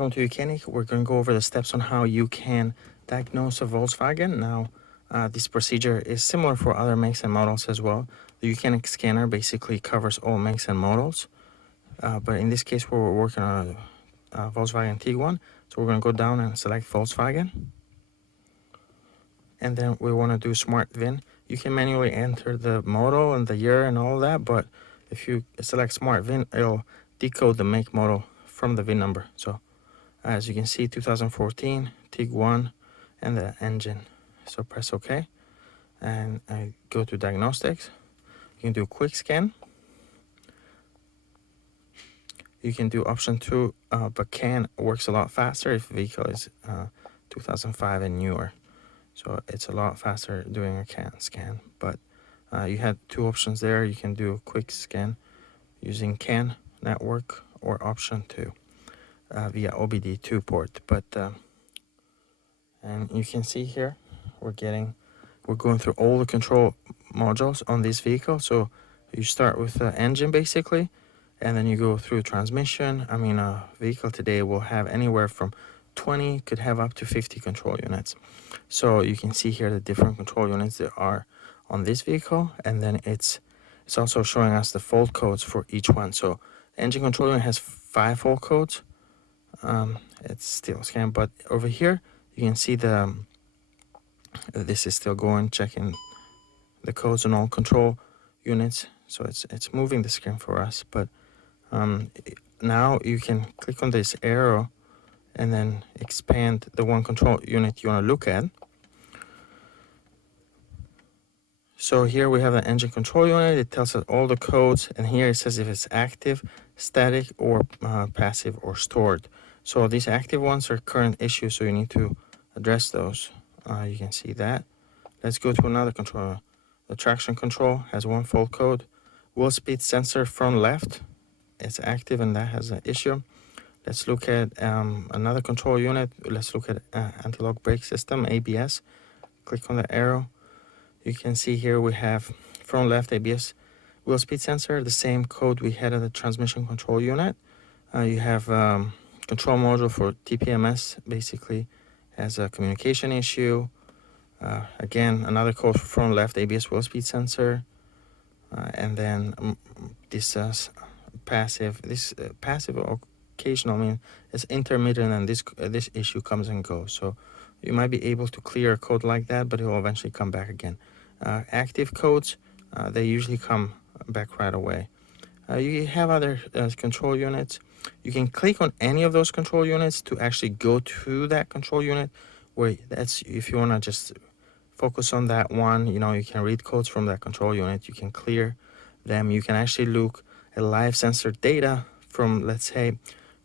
Welcome to YOUCANIC. We're going to go over the steps on how you can diagnose a Volkswagen. Now, this procedure is similar for other makes and models as well. The YOUCANIC scanner basically covers all makes and models, but in this case, we're working on a Volkswagen Tiguan. So we're going to go down and select Volkswagen, and then we want to do Smart VIN. You can manually enter the model and the year and all that, but if you select Smart VIN, it'll decode the make model from the VIN number. So as you can see, 2014 Tiguan and the engine. So press OK, and I go to diagnostics. You can do quick scan. You can do option 2, but can works a lot faster if the vehicle is 2005 and newer. So it's a lot faster doing a can scan. But you had 2 options there. You can do a quick scan using CAN network or option 2 via OBD2 port. But and you can see here we're going through all the control modules on this vehicle. So you start with the engine basically, and then you go through transmission. I mean, a vehicle today will have anywhere from 20, could have up to 50 control units. So you can see here the different control units that are on this vehicle, and then it's also showing us the fault codes for each one. So engine control unit has 5 fault codes. It's still scanned, but over here you can see this is still going, checking the codes on all control units. So it's moving the screen for us. But now you can click on this arrow and then expand the one control unit you want to look at. So here we have the engine control unit. It tells us all the codes, and here it says if it's active, static, or passive or stored. So these active ones are current issues, so you need to address those. You can see that. Let's go to another controller. The traction control has 1 fault code. Wheel speed sensor front left, it's active and that has an issue. Let's look at another control unit. Let's look at anti-lock brake system, ABS. Click on the arrow. You can see here we have front left ABS wheel speed sensor, the same code we had at the transmission control unit. You have control module for TPMS, basically has a communication issue. Again, another code for front left ABS wheel speed sensor. And then this passive occasional, I mean, it's intermittent, and this issue comes and goes. So you might be able to clear a code like that, but it will eventually come back again. Active codes, they usually come back right away. You have other control units. You can click on any of those control units to actually go to that control unit, where that's if you want to just focus on that one. You know, you can read codes from that control unit. You can clear them. You can actually look at live sensor data from, let's say,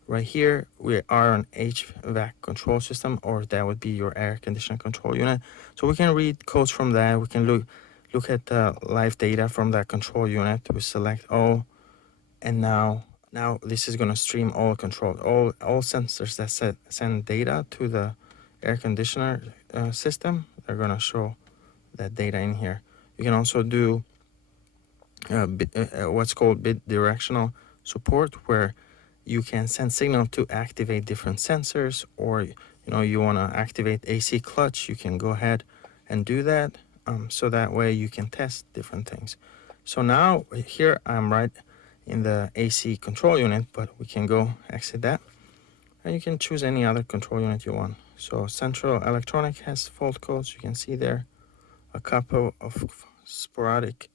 right here we are on HVAC control system, or that would be your air conditioning control unit. So we can read codes from that. We can look at the live data from that control unit. We select all, and now this is going to stream all control, all sensors that send data to the air conditioner system. They're going to show that data in here. You can also do what's called bidirectional support, where you can send signal to activate different sensors, or you want to activate AC clutch. You can go ahead and do that, so that way you can test different things. So now here I'm right in the AC control unit, but we can go exit that, and you can choose any other control unit you want. So central electronic has fault codes. You can see there a couple of sporadic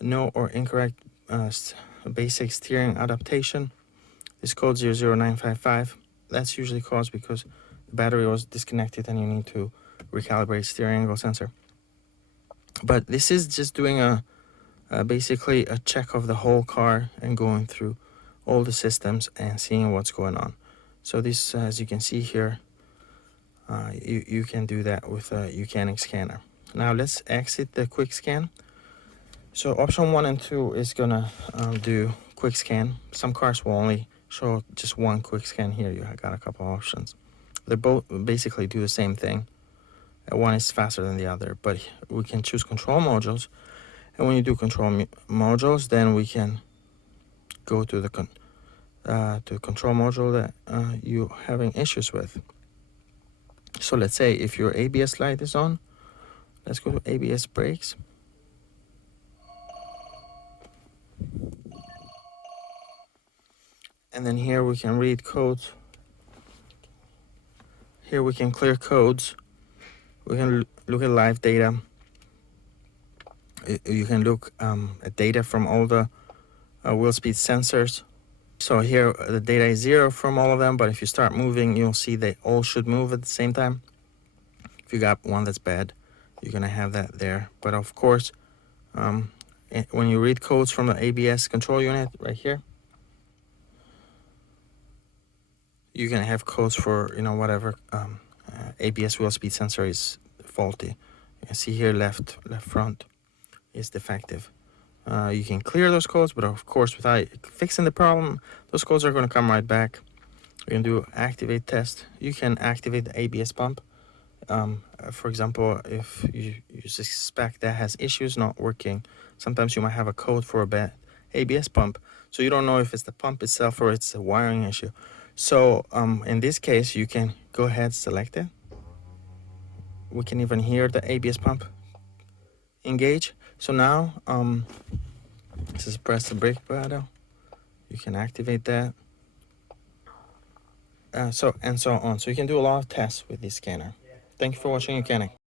no or incorrect basic steering adaptation. This code 00955, that's usually caused because the battery was disconnected and you need to recalibrate steering angle sensor. But this is just doing basically a check of the whole car and going through all the systems and seeing what's going on. So this, as you can see here, you can do that with a YOUCANIC scanner. Now let's exit the quick scan. So option 1 and 2 is gonna do quick scan. Some cars will only show just one quick scan. Here you got a couple of options. They both basically do the same thing. One is faster than the other, but we can choose control modules. And when you do control modules, then we can go to the to control module that you're having issues with. So let's say if your ABS light is on, let's go to ABS brakes. And then here we can read codes. Here we can clear codes. We can look at live data. You can look at data from all the wheel speed sensors. So here the data is 0 from all of them, but if you start moving, you'll see they all should move at the same time. If you got one that's bad, you're gonna have that there. But of course, when you read codes from the ABS control unit right here, you're gonna have codes for whatever ABS wheel speed sensor is faulty. You can see here left front is defective. You can clear those codes, but of course without fixing the problem, those codes are going to come right back. We can do activate test. You can activate the ABS pump. For example, if you suspect that has issues not working, sometimes you might have a code for a bad ABS pump, so you don't know if it's the pump itself or it's a wiring issue. So in this case, you can go ahead, select it. We can even hear the ABS pump engage. So now just press the brake pedal. You can activate that. So on. So you can do a lot of tests with this scanner. Thank you for watching YOUCANIC.